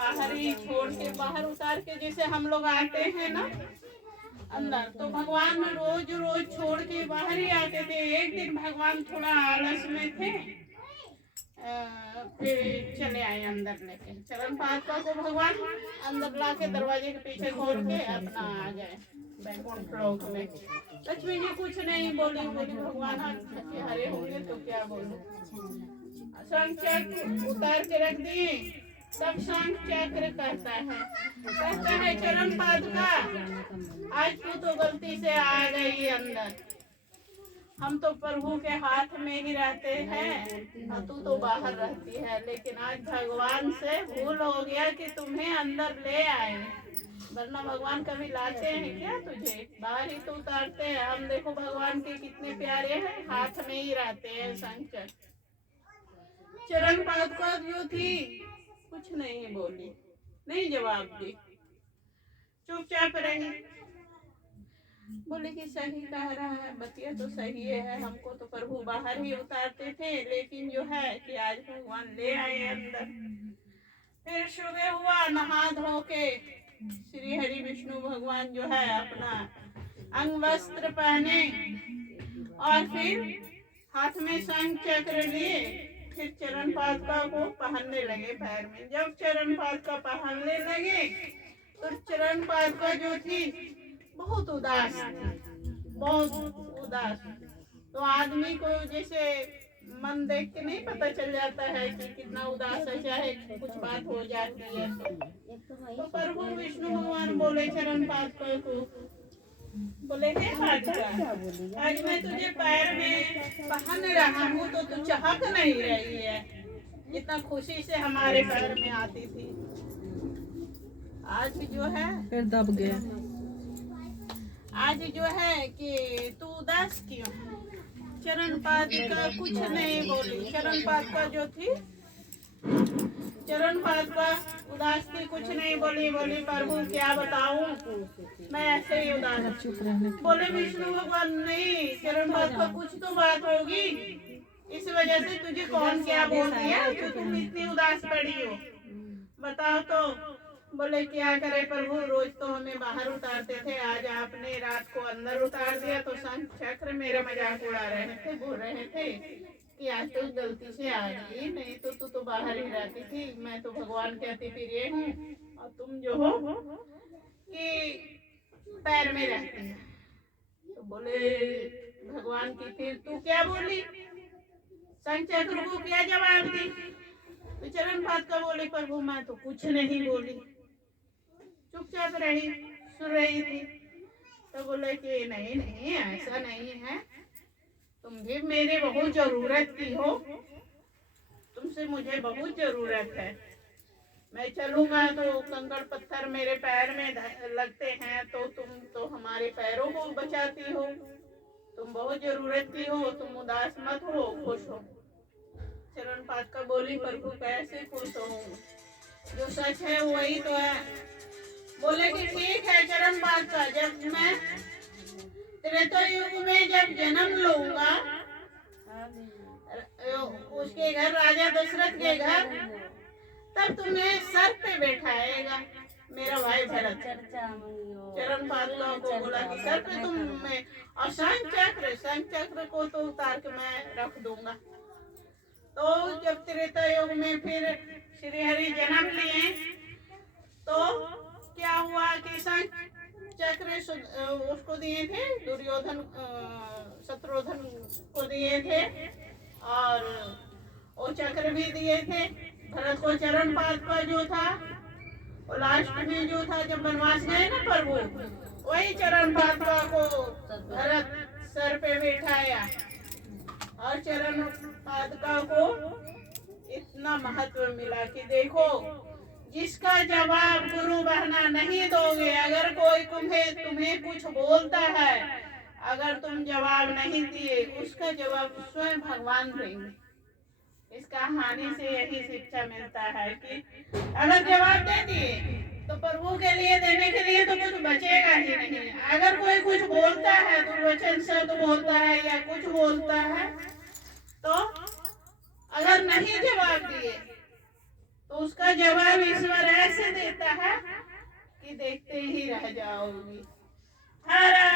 बाहर ही छोड़ के, बाहर उतार के, जैसे हम लोग आते हैं ना अंदर, तो भगवान रोज रोज छोड़ के बाहर ही आते थे। एक दिन भगवान थोड़ा आलस में थे, फिर चले आए अंदर लेके। चरण पादुका को भगवान अंदर ला के दरवाजे के पीछे खोल के अपना आ गए बैकुंठ लोक में। लक्ष्मी जी कुछ नहीं बोली, बोली भगवान हाथ हरे होंगे तो क्या बोलूं। शंख चक्र उतार के रख दिए, सब शंख चक्र कहता है चरण पादुका आज तू तो गलती से आ गई अंदर, हम तो प्रभु के हाथ में ही रहते हैं, तू तो बाहर रहती है, लेकिन आज भगवान से भूल हो गया कि तुम्हें अंदर ले आए, वरना भगवान कभी लाते हैं क्या तुझे, बाहर ही तो उतारते हैं। हम देखो भगवान के कितने प्यारे हैं, हाथ में ही रहते हैं शंकर। चरण पादुका जो थी कुछ नहीं बोली, नहीं जवाब दी, चुपचाप रही। बोले कि सही कह रहा है, बतिया तो सही है, हमको तो प्रभु बाहर ही उतारते थे, लेकिन जो है कि आज भगवान ले आए अंदर। फिर सुबह हुआ, नहा धो के श्री हरि विष्णु भगवान जो है अपना अंग वस्त्र पहने और फिर हाथ में शंख चक्र लिए, फिर चरण पादुका को पहनने लगे पैर में। जब चरण पादुका पहनने लगे तो चरण पादुका जो थी बहुत उदास थी, बहुत उदास। तो आदमी को जैसे मन देख के नहीं पता चल जाता है कि कितना उदास है, चाहे कुछ बात हो जाती है तो प्रभु विष्णु भगवान बोले चरण पादुका को, बोले हे पादुका, आज मैं तुझे पैर में पहन रहा हूँ तो तू चहक नहीं रही है, जितना खुशी से हमारे पैर में आती थी, आज जो है फिर दब गया। आज जो है कि तू उदास क्यों। चरण पादुका कुछ नहीं बोली। चरण पादुका जो थी, चरण पादुका उदास थी, कुछ नहीं बोली। बोली प्रभु क्या बताऊं, मैं ऐसे ही उदास। चुप रहने। बोले विष्णु भगवान नहीं, चरण पादुका कुछ तो बात होगी, इस वजह से तुझे कौन क्या बोल दिया जो तुम इतनी उदास पड़ी हो, बताओ तो। बोले क्या करे प्रभु, रोज तो हमें बाहर उतारते थे, आज आपने रात को अंदर उतार दिया, तो शंख चक्र मेरा मजाक उड़ा रहे थे, बोल रहे थे कि आज तो गलती से आ गई, नहीं तो तू तो बाहर ही रहती थी, मैं तो भगवान के अति प्रिय हूँ और तुम जो हो कि पैर में रहती है। तो बोले भगवान की फिर तू क्या बोली, शंख चक्र को क्या जवाब दी। तो चरण पादुका बोले प्रभु मैं तो कुछ नहीं बोली, चुपचाप रही, सुन रही थी। तो बोले कि नहीं नहीं ऐसा नहीं है, तुम भी मेरी बहुत जरूरत की हो, तुमसे मुझे बहुत जरूरत है, मैं चलूंगा तो कंकड़ पत्थर मेरे पैर में लगते हैं, तो तुम तो हमारे पैरों को बचाती हो, तुम बहुत जरूरत की हो, तुम उदास मत हो, खुश हो। चरण पादुका बोली प्रभु कैसे खुश हो, जो सच है वही तो है। बोले कि ठीक है चरण पादुका, जब मैं त्रेता युग में जब जन्म लूंगा उसके घर, राजा दशरथ के घर, तब तुम्हें सर पे बैठाएगा मेरा भाई भरत। चरण पादुका को बोला कि सर पे तुम, और शंख चक्र को तो उतार के मैं रख दूंगा। तो जब त्रेता युग में फिर श्री हरि जन्म लिए तो क्या हुआ कि शंख चक्र उसको दिए थे, दुर्योधन शत्रुघ्न को दिए थे, और वो चक्र भी दिए थे भरत को। चरण पादुका जो था वो लास्ट में जो था, जब वनवास गए ना प्रभु, वही चरण पादुका को भरत सर पे बैठाया, और चरण पादुका को इतना महत्व मिला कि देखो जिसका जवाब गुरु बहना नहीं दोगे, अगर कोई तुम्हें कुछ बोलता है, अगर तुम जवाब नहीं दिए, उसका जवाब स्वयं भगवान देंगे। इस कहानी से यही शिक्षा मिलता है कि अगर जवाब दे दिए तो प्रभु के लिए देने के लिए तो कुछ बचेगा ही नहीं। अगर कोई कुछ बोलता है, दुर्वचन शब्द बोलता है या कुछ बोलता है, तो अगर नहीं जवाब दिए तो उसका जवाब ईश्वर ऐसे देता है कि देखते ही रह जाओगी। हरा